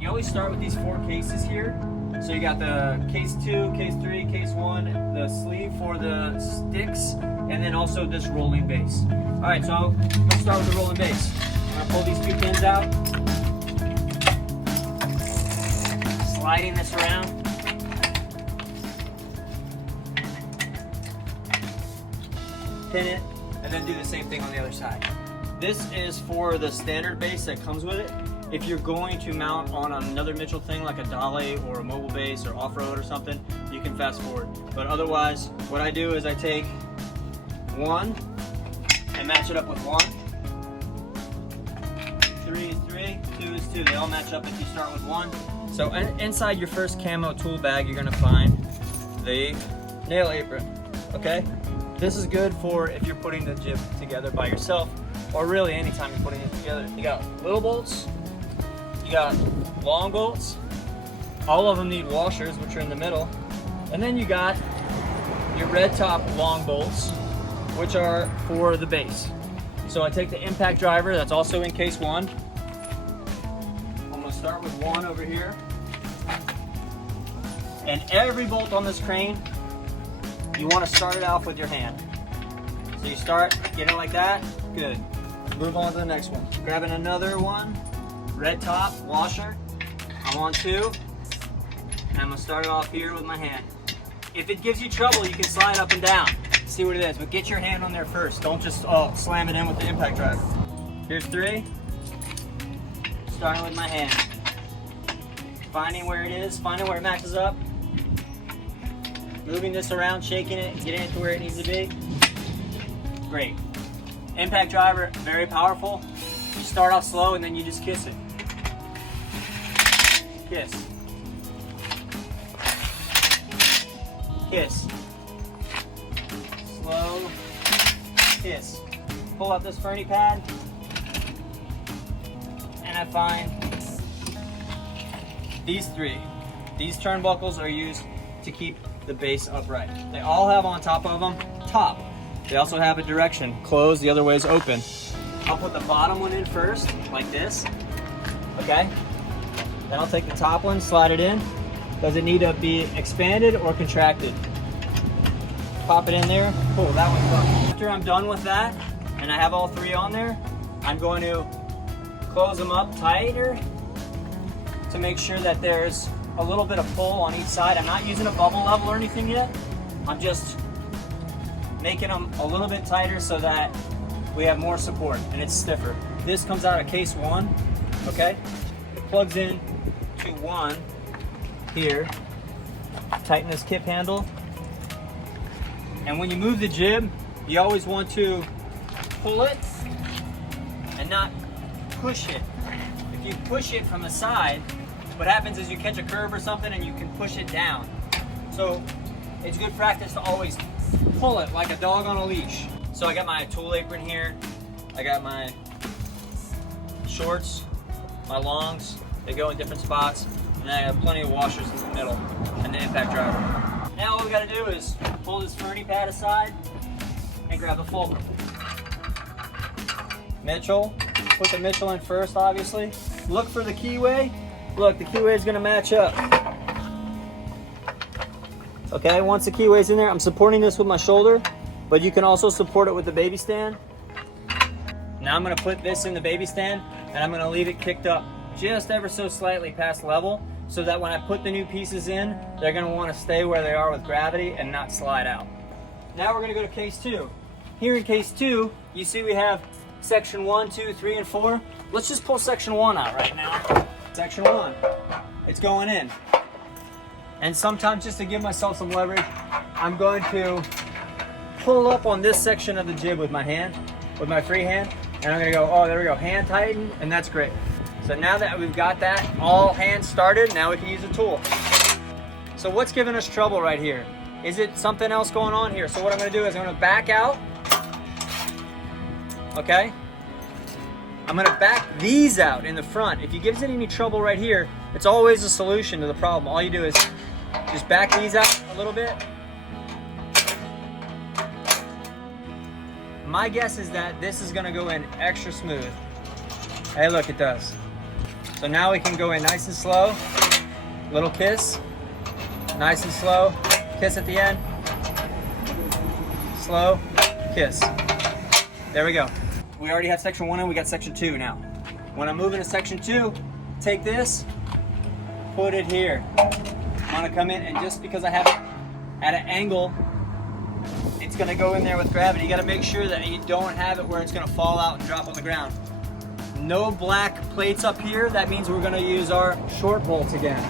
You always start with these 4 cases here. So you got the case 2, case 3, case 1, the sleeve for the sticks, and then also this rolling base. All right, so let's start with the rolling base. I'm gonna pull these 2 pins out, sliding this around. Pin it, and then do the same thing on the other side. This is for the standard base that comes with it. If you're going to mount on another Mitchell thing like a dolly or a mobile base or off-road or something, you can fast forward. But otherwise, what I do is I take 1 and match it up with 1. 3 is 3, 2 is 2. They all match up if you start with 1. So inside your first camo tool bag, you're gonna find the nail apron, okay? This is good for if you're putting the jib together by yourself, or really anytime you're putting it together. You got little bolts, you got long bolts, all of them need washers, which are in the middle, and then you got your red top long bolts, which are for the base. So I take the impact driver, that's also in case 1. I'm gonna start with 1 over here. And every bolt on this crane, you wanna start it off with your hand. So you start, get it like that, good. Move on to the next one. Grabbing another one, red top, washer. I'm on 2, and I'm gonna start it off here with my hand. If it gives you trouble, you can slide up and down, see what it is, but get your hand on there first. Don't just slam it in with the impact driver. Here's 3, starting with my hand. Finding where it is, finding where it matches up. Moving this around, shaking it, getting it to where it needs to be. Great. Impact driver, very powerful. You start off slow and then you just kiss it. Kiss. Kiss. Slow. Kiss. Pull out this Fernie pad. And I find these 3. These turnbuckles are used to keep the base upright. They all have on top of them, top. They also have a direction, closed, the other way is open. I'll put the bottom one in first, like this, okay? Then I'll take the top one, slide it in. Does it need to be expanded or contracted? Pop it in there, cool, that one's done. After I'm done with that, and I have all 3 on there, I'm going to close them up tighter to make sure that there's a little bit of pull on each side. I'm not using a bubble level or anything yet. I'm just making them a little bit tighter so that we have more support and it's stiffer. This comes out of case 1, okay? It plugs in to 1 here. Tighten this kip handle. And when you move the jib, you always want to pull it and not push it. If you push it from the side, what happens is you catch a curve or something and you can push it down. So it's good practice to always pull it like a dog on a leash. So I got my tool apron here. I got my shorts, my longs. They go in different spots. And I have plenty of washers in the middle and the impact driver. Now all we gotta do is pull this Fernie pad aside and grab the fulcrum. Mitchell, put the Mitchell in first, obviously. Look for the keyway. Look, the keyway is gonna match up. Okay, once the keyway's in there, I'm supporting this with my shoulder, but you can also support it with the baby stand. Now I'm gonna put this in the baby stand, and I'm gonna leave it kicked up just ever so slightly past level, so that when I put the new pieces in, they're gonna wanna stay where they are with gravity and not slide out. Now we're gonna go to case 2. Here in case 2, you see we have section 1, 2, 3, and 4. Let's just pull section 1 out right now. Section 1, it's going in. And sometimes, just to give myself some leverage, I'm going to pull up on this section of the jib with my hand, with my free hand, and I'm gonna go, oh, there we go, hand tighten, and that's great. So now that we've got that all hands started, now we can use a tool. So what's giving us trouble right here? Is it something else going on here? So what I'm gonna do is I'm gonna back out, okay? I'm gonna back these out in the front. If you gives it any trouble right here, it's always a solution to the problem. All you do is just back these out a little bit. My guess is that this is gonna go in extra smooth. Hey, look, it does. So now we can go in nice and slow, little kiss, nice and slow, kiss at the end, slow, kiss. There we go. We already have section 1 and we got section 2 now. When I'm moving to section 2, take this, put it here. I'm gonna come in, and just because I have it at an angle, it's gonna go in there with gravity. You gotta make sure that you don't have it where it's gonna fall out and drop on the ground. No black plates up here. That means we're gonna use our short bolts again.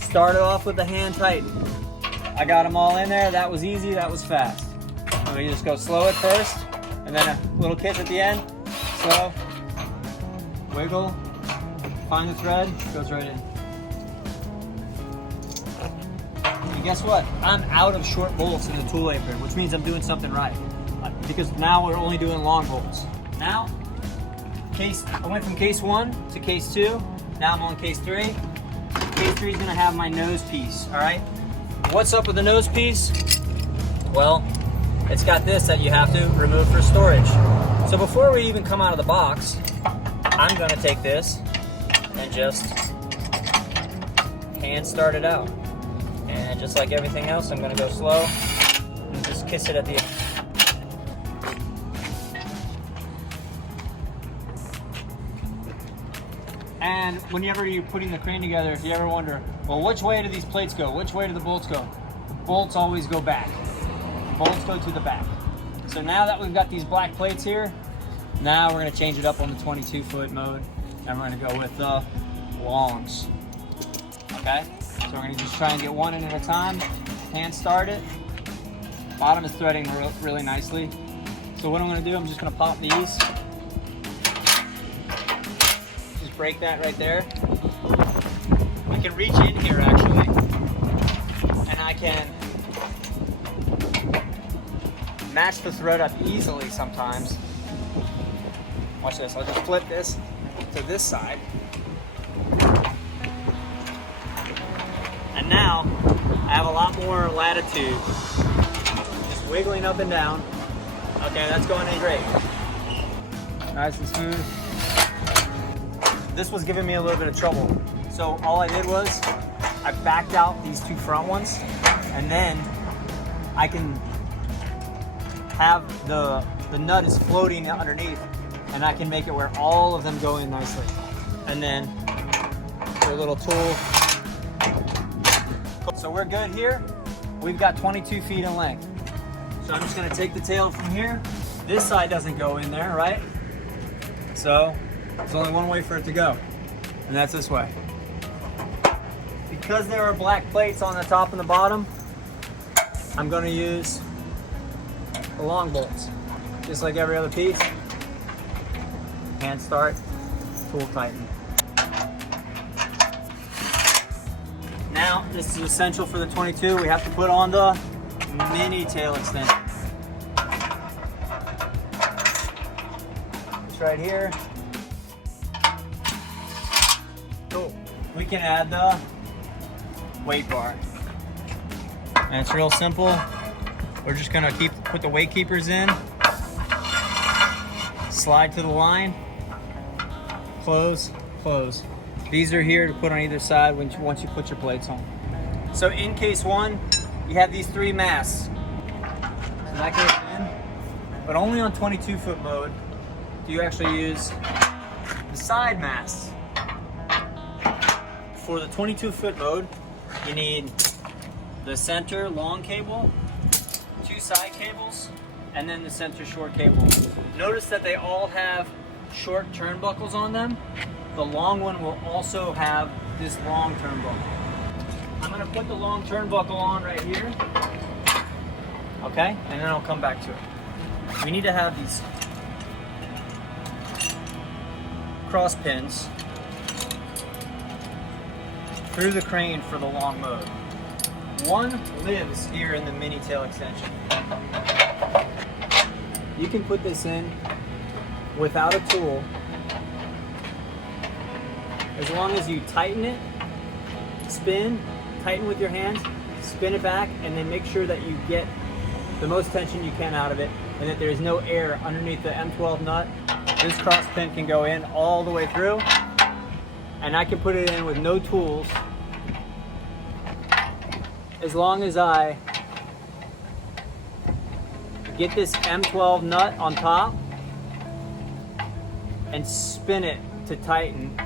Start it off with the hand tighten. I got them all in there. That was easy, that was fast. I'm gonna just go slow at first, and then a little kiss at the end. Slow, wiggle, find the thread, goes right in. And guess what? I'm out of short bolts in the tool apron, which means I'm doing something right. Because now we're only doing long bolts. Now, I went from case 1 to case 2. Now I'm on case 3. Case 3 is gonna have my nose piece, all right? What's up with the nose piece? Well, it's got this that you have to remove for storage. So before we even come out of the box, I'm gonna take this and just hand start it out. And just like everything else, I'm gonna go slow and just kiss it at the end. And whenever you're putting the crane together, if you ever wonder, well, which way do these plates go? Which way do the bolts go? The bolts always go back. The bolts go to the back. So now that we've got these black plates here, now we're gonna change it up on the 22-foot mode, and we're gonna go with the longs. Okay? So we're gonna just try and get one in at a time, hand start it. Bottom is threading really nicely. So what I'm gonna do, I'm just gonna pop these. Just break that right there. I can reach in here actually, and I can match the thread up easily sometimes. Watch this, I'll just flip this to this side. And now, I have a lot more latitude. Just wiggling up and down. Okay, that's going in great. Nice and smooth. This was giving me a little bit of trouble. So all I did was, I backed out these two front ones, and then I can have the nut is floating underneath, and I can make it where all of them go in nicely. And then, for a little tool. So we're good here. We've got 22 feet in length. So I'm just gonna take the tail from here. This side doesn't go in there, right? So there's only one way for it to go, and that's this way. Because there are black plates on the top and the bottom, I'm gonna use the long bolts. Just like every other piece. Hand start, tool tighten. Now, this is essential for the 22. We have to put on the mini tail extension. It's right here. Cool. We can add the weight bar. And it's real simple. We're just gonna put the weight keepers in, slide to the line, close, close. These are here to put on either side once you put your plates on. So in case 1, you have these 3 masts. And that goes in, but only on 22-foot mode do you actually use the side masts. For the 22-foot mode, you need the center long cable, 2 side cables, and then the center short cable. Notice that they all have short turnbuckles on them. The long one will also have this long turnbuckle. I'm gonna put the long turnbuckle on right here. Okay, and then I'll come back to it. We need to have these cross pins through the crane for the long mode. One lives here in the mini tail extension. You can put this in without a tool, as long as you tighten it, spin, tighten with your hands, spin it back, and then make sure that you get the most tension you can out of it, and that there is no air underneath the M12 nut. This cross pin can go in all the way through, and I can put it in with no tools as long as I get this M12 nut on top and spin it to tighten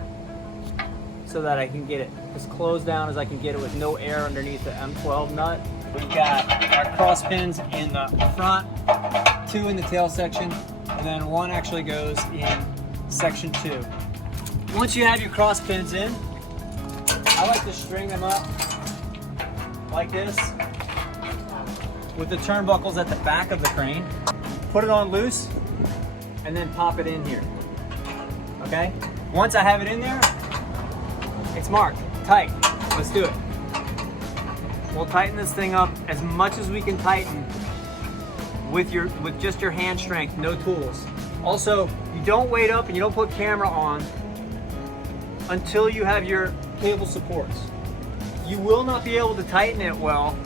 so that I can get it as closed down as I can get it with no air underneath the M12 nut. We've got our cross pins in the front, 2 in the tail section, and then 1 actually goes in section 2. Once you have your cross pins in, I like to string them up like this with the turnbuckles at the back of the crane. Put it on loose and then pop it in here. Okay? Once I have it in there, it's marked, tight. Let's do it. We'll tighten this thing up as much as we can tighten with just your hand strength, no tools. Also, you don't wait up and you don't put camera on until you have your cable supports. You will not be able to tighten it well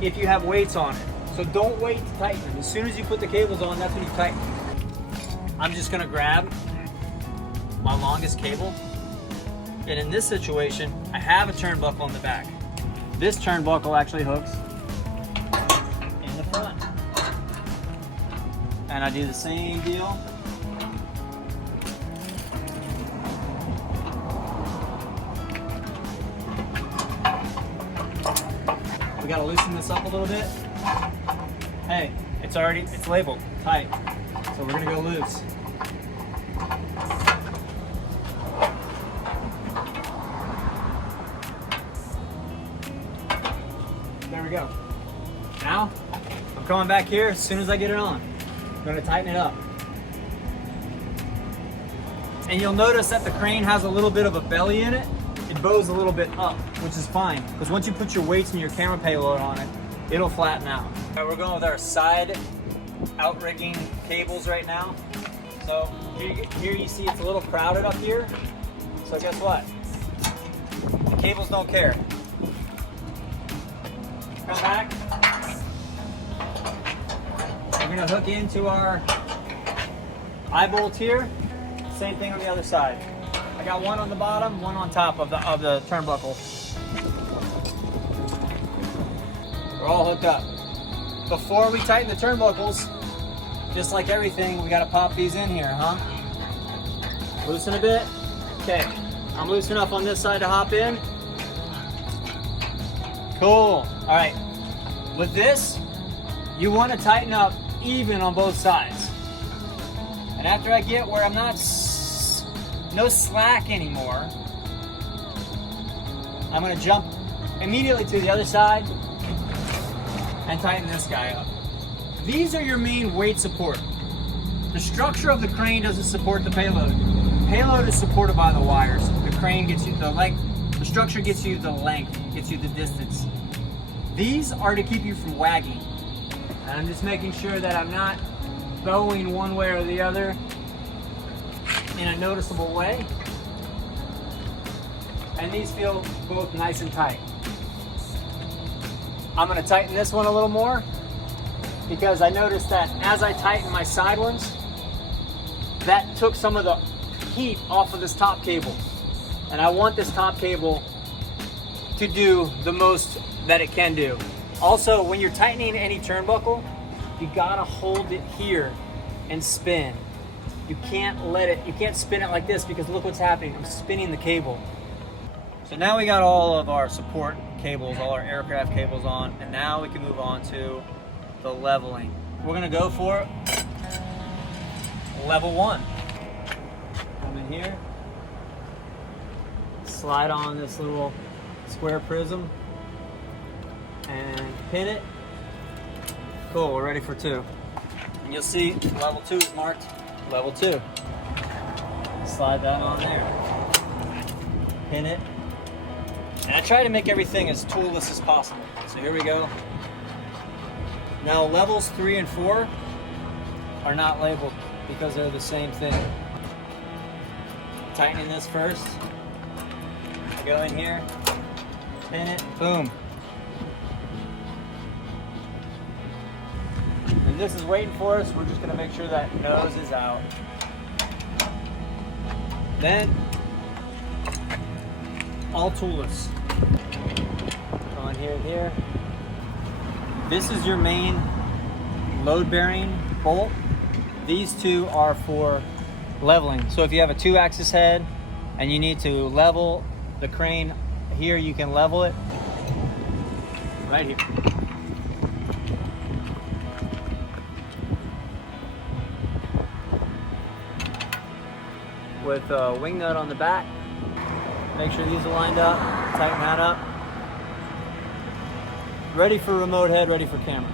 if you have weights on it. So don't wait to tighten it. As soon as you put the cables on, that's when you tighten. I'm just gonna grab my longest cable. And in this situation, I have a turnbuckle in the back. This turnbuckle actually hooks in the front. And I do the same deal. We gotta loosen this up a little bit. Hey, it's labeled tight. So we're gonna go loose. There we go. Now, I'm coming back here as soon as I get it on. I'm gonna tighten it up. And you'll notice that the crane has a little bit of a belly in it. It bows a little bit up, which is fine, because once you put your weights and your camera payload on it, it'll flatten out. All right, we're going with our side outrigging cables right now. So here you see it's a little crowded up here. So guess what? The cables don't care. Come back. We're gonna hook into our eye bolt here. Same thing on the other side. I got 1 on the bottom, 1 on top of the turnbuckle. We're all hooked up. Before we tighten the turnbuckles, just like everything, we gotta pop these in here, huh? Loosen a bit. Okay, I'm loose enough on this side to hop in. Cool. All right. With this, you want to tighten up even on both sides. And after I get where I'm not no slack anymore, I'm going to jump immediately to the other side and tighten this guy up. These are your main weight support. The structure of the crane doesn't support the payload. Payload is supported by the wires. The crane gets you the length. The structure gets you the length, gets you the distance. These are to keep you from wagging. And I'm just making sure that I'm not bowing one way or the other in a noticeable way. And these feel both nice and tight. I'm gonna tighten this one a little more because I noticed that as I tighten my side ones, that took some of the heat off of this top cable. And I want this top cable to do the most that it can do. Also, when you're tightening any turnbuckle, you gotta hold it here and spin. You can't spin it like this because look what's happening. I'm spinning the cable. So now we got all of our support cables, all our aircraft cables on, and now we can move on to the leveling. We're gonna go for level 1. Come in here, slide on this little square prism and pin it. Cool, we're ready for 2. And you'll see level 2 is marked level 2. Slide that on there. Pin it. And I try to make everything as toolless as possible. So here we go. Now levels 3 and 4 are not labeled because they're the same thing. Tightening this first. I go in here, pin it, boom. And this is waiting for us. We're just gonna make sure that nose is out. Then all toolless. On here and here. This is your main load bearing bolt. These two are for leveling. So if you have a 2-axis head and you need to level the crane here, you can level it right here. With a wing nut on the back. Make sure these are lined up, tighten that up. Ready for remote head, ready for camera.